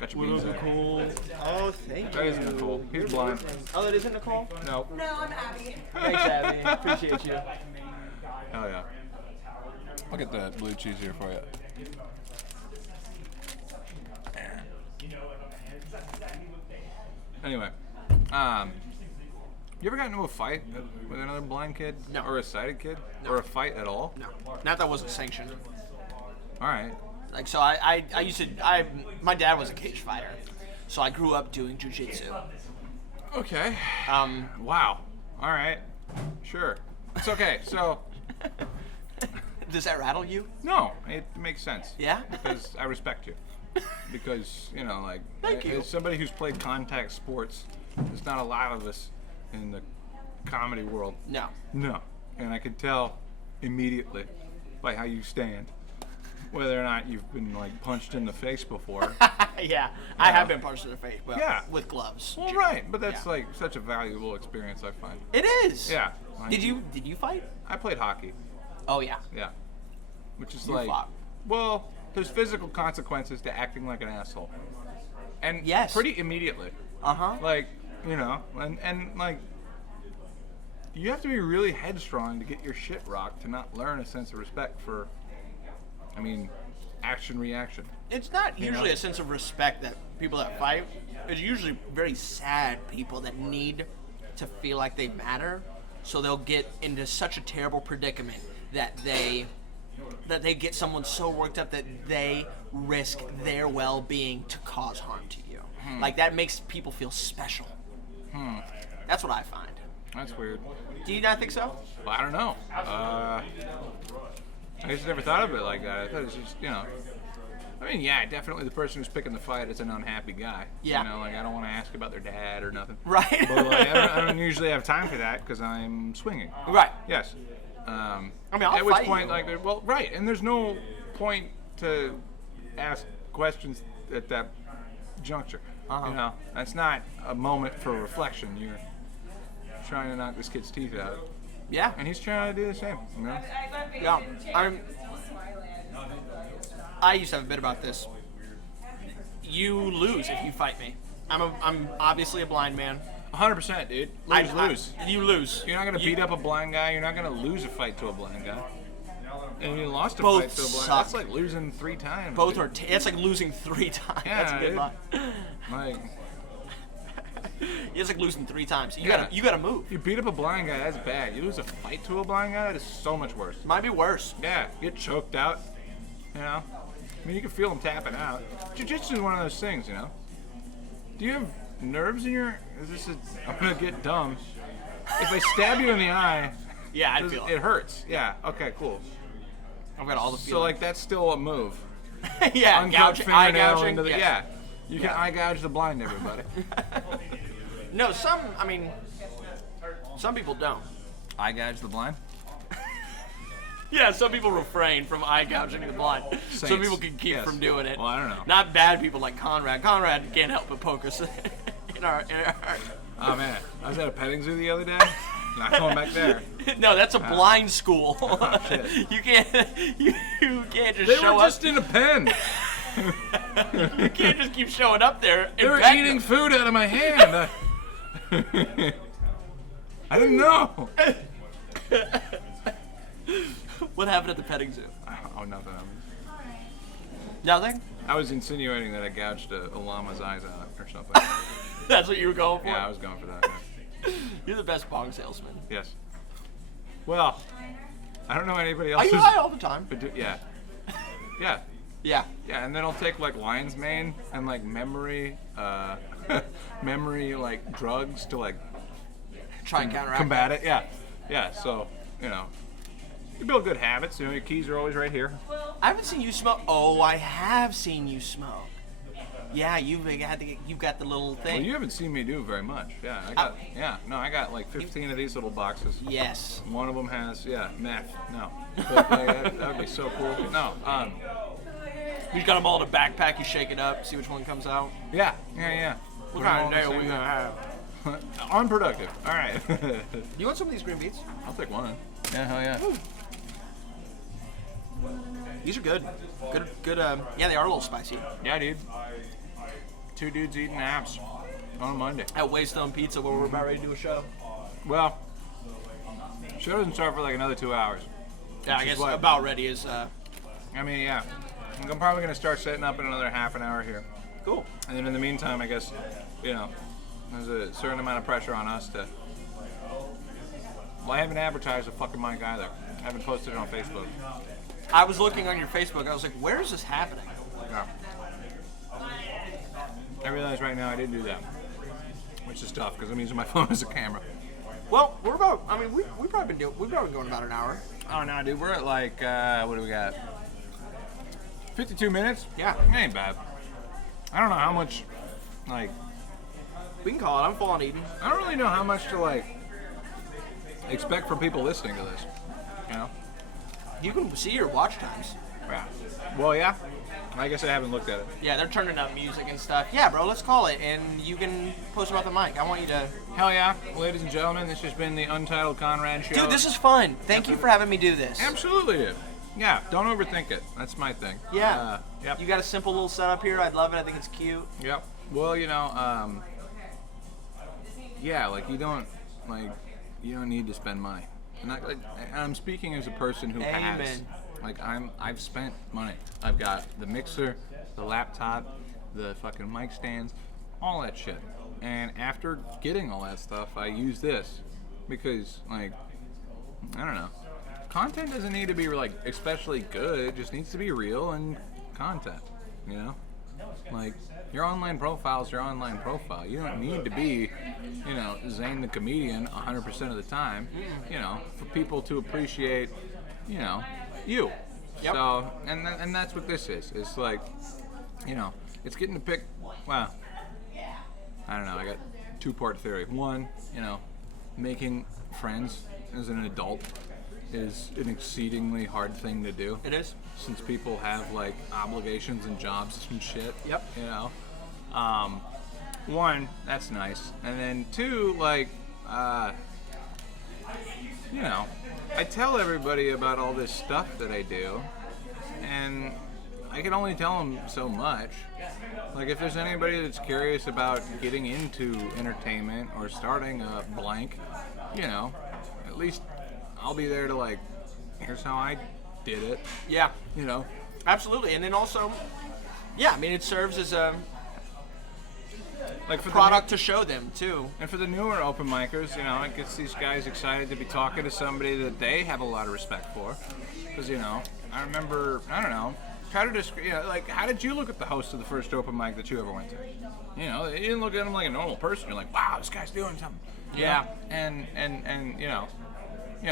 Got your beans there. Cool. Oh, thank you. That is Nicole. He's blind. Oh, that isn't Nicole? No. No, I'm Abby. Thanks, Abby. Appreciate you. Hell yeah. I'll get that blue cheese here for you. Anyway, you ever got into a fight with another blind kid? No. Or a sighted kid? No. Or a fight at all? No, not that wasn't sanctioned. All right. Like, so my dad was a cage fighter, so I grew up doing jujitsu. Okay. Wow. All right. Sure. It's okay. So. Does that rattle you? No, it makes sense. Yeah? Because I respect you. Because, you know, like, Thank you. as somebody who's played contact sports, there's not a lot of us in the comedy world. No. No. And I can tell immediately by how you stand whether or not you've been, like, punched in the face before. Yeah, I have been punched in the face, but Yeah. with gloves. Well, right. But that's, Yeah. like, such a valuable experience, I find. It is. Yeah. Like, Did you fight? I played hockey. Oh yeah. Yeah. Which is You like, fought. well, there's physical consequences to acting like an asshole. And Yes. pretty immediately. Uh-huh. Like, you know, and like, you have to be really headstrong to get your shit rocked to not learn a sense of respect for, I mean, action reaction. It's not usually know? a sense of respect that people that fight. It's usually very sad people that need to feel like they matter, so they'll get into such a terrible predicament that they get someone so worked up that they risk their well-being to cause harm to you. Like, that makes people feel special. That's what I find. That's weird. Do you not think so? Well, I don't know. I just never thought of it like that. I thought it was just, you know. I mean, yeah, definitely the person who's picking the fight is an unhappy guy. Yeah. You know, like, I don't want to ask about their dad or nothing. Right. But like, I don't usually have time for that because I'm swinging. Right. Yes. I mean, I'll at which fight point, you. like, well, right, and there's no point to ask questions at that juncture. Uh-huh. You know, that's not a moment for reflection. You're trying to knock this kid's teeth out, Yeah. and he's trying to do the same. You know? Yeah. I used to have a bit about this. You lose if you fight me. I'm obviously a blind man. 100%, dude. Lose. You lose. You're not gonna beat up a blind guy. You're not gonna lose a fight to a blind guy. And you lost a Both fight to a blind. suck. That's like losing 3 times. Both dude. are. It's like losing 3 times. Yeah, That's a good dude. line. Like, It's like losing 3 times. You Yeah. gotta move. You beat up a blind guy, that's bad. You lose a fight to a blind guy, that is so much worse. Might be worse. Yeah, get choked out, you know? I mean, you can feel them tapping out. Jiu-jitsu is one of those things, you know? Do you have nerves in your... I'm gonna get dumb. If I stab you in the eye, Yeah, I'd feel it it. hurts. Yeah, okay, cool. I've got all the So, feeling. like, that's still a move. yeah, Uncut eye fingernail gouging. into the... yes. Yeah. You can Yeah. eye gouge the blind, everybody. No, some people don't. Eye gouge the blind? Yeah, some people refrain from eye gouging the blind. Some Saints. people can keep Yes. from doing it. Well, I don't know. Not bad people like Conrad. Conrad can't help but poke us in our Oh, man. I was at a petting zoo the other day. Not going back there. No, that's a blind school. Oh, shit. You can't just They show were up. just in a pen. You can't just keep showing up there. And They were pet eating them. food out of my hand. I didn't know. What happened at the petting zoo? Oh, nothing. Nothing. I was insinuating that I gouged a llama's eyes out or something. That's what you were going for. Yeah, I was going for that. Yeah. You're the best bong salesman. Yes. Well, I don't know anybody else. Are you high all the time? Yeah. Yeah. Yeah. Yeah, and then I'll take like lion's mane and like memory like drugs to like Try and counteract. combat it. Yeah. Yeah, so, you know, you build good habits. You know, your keys are always right here. I haven't seen you smoke. Oh, I have seen you smoke. Yeah, you've got the little thing. Well, you haven't seen me do very much. Yeah, I got like 15 of these little boxes. Yes. One of them has, meth. No. But, that would be so cool. No, You got them all in a backpack. You shake it up, see which one comes out. yeah. What Put 'em all kind of in day the are we same gonna have? Unproductive. All right. You want some of these green beans? I'll take one. Yeah, hell yeah. Ooh. These are good. Good. Yeah, they are a little spicy. Yeah, dude. 2 dudes eating apps on a Monday. At Waystone Pizza, where we're about ready to do a show. Well, show doesn't start for like another 2 hours. Yeah, I Which is guess what- about ready is. I mean, yeah. I'm probably gonna start setting up in another half an hour here. Cool. And then in the meantime, I guess, you know, there's a certain amount of pressure on us to... Well, I haven't advertised a fucking mic either. I haven't posted it on Facebook. I was looking on your Facebook. I was like, where is this happening? Yeah. I realize right now I didn't do that, which is tough because I'm using my phone as a camera. Well, we're about. I mean, we've probably been going about an hour. Oh no, dude, we're at like what do we got? 52 minutes? Yeah. It ain't bad. I don't know how much, like, We can call it. I'm full on eating. I don't really know how much to like expect from people listening to this. You know? You can see your watch times. Yeah. Well, yeah. I guess I haven't looked at it. Yeah, they're turning up music and stuff. Yeah, bro, let's call it, and you can post about the mic. I want you to. Hell yeah, ladies and gentlemen, this has been the Untitled Conrad Show. Dude, this is fun. Thank you for having me do this. Absolutely, dude. Yeah, don't overthink it. That's my thing. Yeah. Yep. You got a simple little setup here. I'd love it. I think it's cute. Yep. Well, you know, yeah, like you don't need to spend money. And I'm speaking as a person who has. Amen. Like I've spent money. I've got the mixer, the laptop, the fucking mic stands, all that shit. And after getting all that stuff, I use this because, like, I don't know. Content doesn't need to be like especially good. It just needs to be real and content. You know, like your online profile is your online profile. You don't need to be, you know, Zane the comedian 100% of the time. You know, for people to appreciate, you know, you. Yep. So, and that's what this is. It's like, you know, it's getting to pick. Well, I don't know. I got 2-part theory. One, you know, making friends as an adult is an exceedingly hard thing to do. It is. Since people have like obligations and jobs and shit. Yep. You know, one, that's nice, and then two, like, you know, I tell everybody about all this stuff that I do, and I can only tell them so much. Like, if there's anybody that's curious about getting into entertainment or starting a blank, you know, at least I'll be there to, like, here's how I did it, Yeah. you know. Absolutely. And then also, yeah, I mean, it serves as a Like for product to show them too. And for the newer open micers, you know, it gets these guys excited to be talking to somebody that they have a lot of respect for. Because, you know, I remember, I don't know, how did you look at the host of the first open mic that you ever went to? You know, you didn't look at him like a normal person. You're like, wow, this guy's doing something. Yeah. And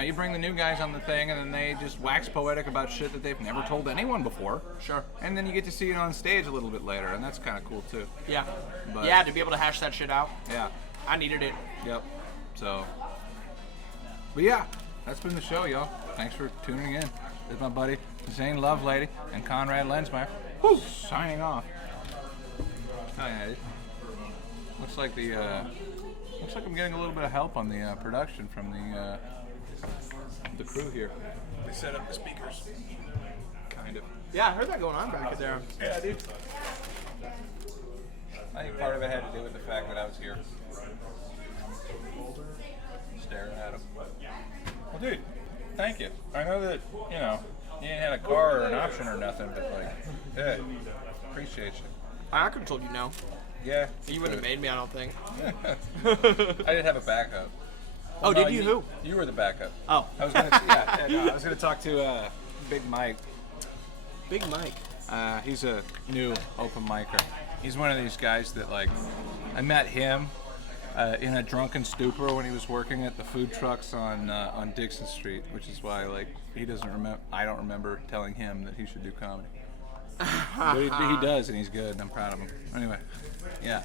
you bring the new guys on the thing, and then they just wax poetic about shit that they've never told anyone before. Sure. And then you get to see it on stage a little bit later, and that's kind of cool too. Yeah. But, yeah, to be able to hash that shit out. Yeah. I needed it. Yep. So. But yeah, that's been the show, y'all. Thanks for tuning in. This is my buddy Zane Lovelady and Conrad Lensmeyer. Woo! Signing off. Oh yeah. Looks like I'm getting a little bit of help on the production from the crew here. They set up the speakers. Kind of. Yeah, I heard that going on back there. Yeah, dude. I think part of it had to do with the fact that I was here. Staring at him. Well, dude, thank you. I know that, you know, you ain't had a car or an option or nothing, but like, yeah, appreciate you. I could have told you no. Yeah. You wouldn't have made me, I don't think. I did have a backup. Oh, did you? Who? You were the backup. Oh. I was gonna, I was gonna talk to Big Mike. Big Mike. He's a new open micer. He's one of these guys that, like, I met him in a drunken stupor when he was working at the food trucks on Dixon Street, which is why, like, he doesn't remember. I don't remember telling him that he should do comedy. But he does, and he's good, and I'm proud of him. Anyway, yeah.